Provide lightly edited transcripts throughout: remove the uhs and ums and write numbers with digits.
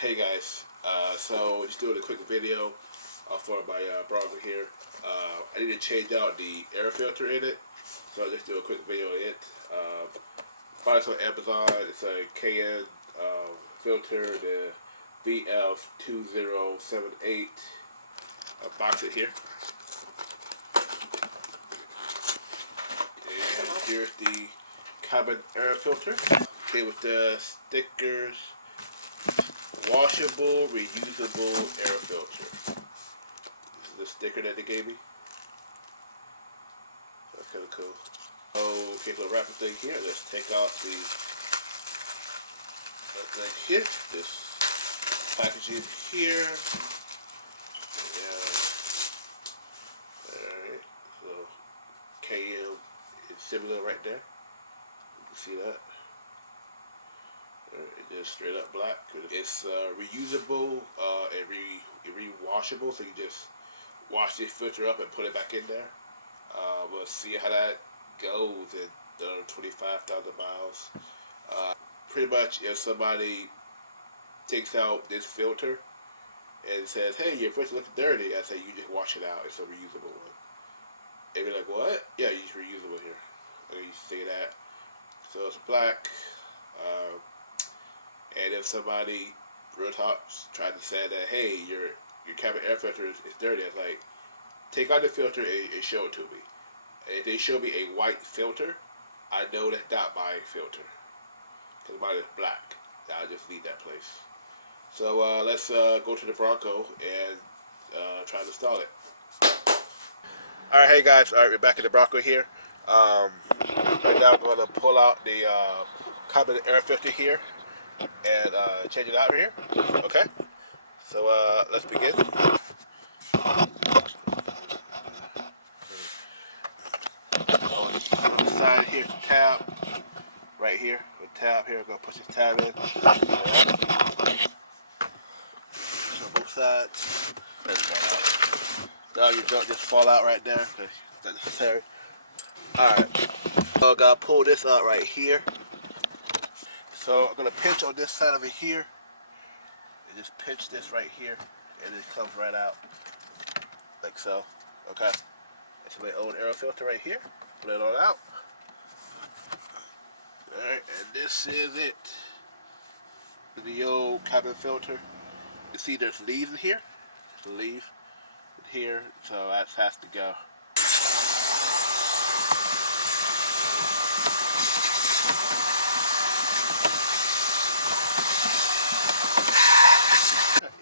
Hey guys, so just doing a quick video for my Bronco here. I need to change out the air filter in it, so I'll just do a quick video on it. Find this on Amazon. It's a K&M filter, the VF2078. I'll box it here. And here's the cabin air filter. Okay, with the stickers. Washable, reusable air filter. This is the sticker that they gave me. That's kind of cool. Okay, for the wrapping thing here, let's take off the thing here. This packaging here. Alright, so K&M is similar right there. You can see that. It is straight up black. It's reusable and re-washable, so you just wash the filter up and put it back in there. We'll see how that goes in 25,000 miles. Pretty much, if somebody takes out this filter and says, "Hey, your filter looks dirty," I say you just wash it out. It's a reusable one. And be like, "What?" Yeah, you use reusable here. And you see that. So it's black. And if somebody, real talks, tried to say that, "Hey, your cabin air filter is dirty," I was like, take out the filter and show it to me. And if they show me a white filter, I know that's not my filter, because mine is black. I'll just leave that place. So let's go to the Bronco and try to install it. Alright, hey guys, alright, we're back in the Bronco here. Right now I'm going to pull out the cabin air filter here and change it out here. Okay, so let's begin. On the side here, tab right here, with tab here. I'm gonna push this tab in. Right. So both sides. Now your junk just fall out right there. That's not necessary. All right. So I gotta pull this out right here. So I'm gonna pinch on this side of it here, and just pinch this right here, and it comes right out, like so. Okay. That's my old air filter right here. Put it on out. Alright, and this is it. The old cabin filter. You see there's leaves in here. There's a leaf in here, so that has to go.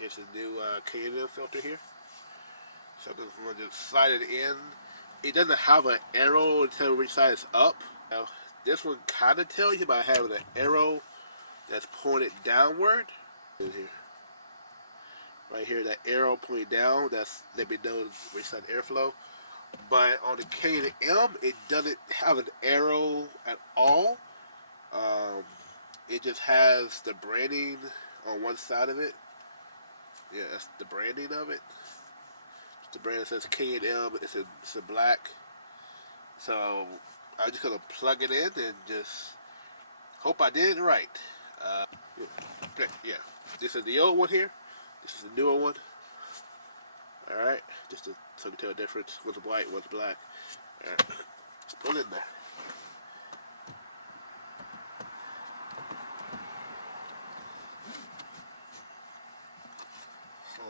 It's a new K&M filter here. So I'm going to slide it in. It doesn't have an arrow to tell which side it's up. Now, this one kind of tells you by having an arrow that's pointed downward. In here. Right here, that arrow pointing down, that's let me know which side airflow. But on the K&M, it doesn't have an arrow at all. It just has the branding on one side of it. Yeah, that's the branding of it. The brand says K&M. It's a black. So I'm just gonna plug it in and just hope I did it right. Yeah, this is the old one here. This is the newer one. All right, just so you can tell the difference. One's white, one's black. All right, let's pull it in there. So,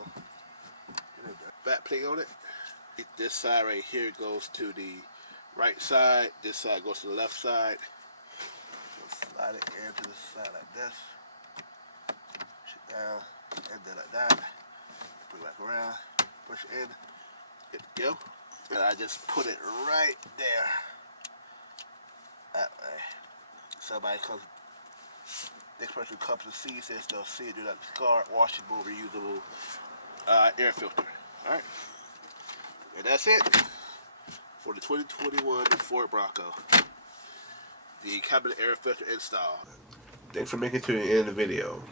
back plate on it. This side right here goes to the right side. This side goes to the left side. So slide it into the side like this. Push it down, and then like that. Put it back around. Push it in. Good to go. And I just put it right there. That way. Somebody comes. Next person comes to see, says they'll see it. Do that discard, washable, reusable air filter. All right. And that's it for the 2021 Ford Bronco, the cabin air filter install. Thanks for making it to the end of the video.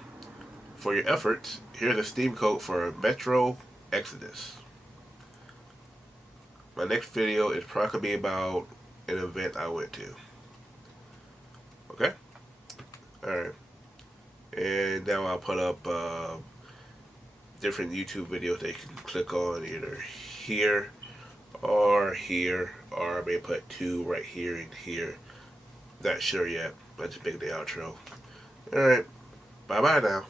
For your efforts, here's a steam coat for Metro Exodus. My next video is probably going to be about an event I went to. Okay? Alright. And now I'll put up different YouTube videos they can click on either here, or I may put two right here and here. Not sure yet. I just make the outro. Alright, bye bye now.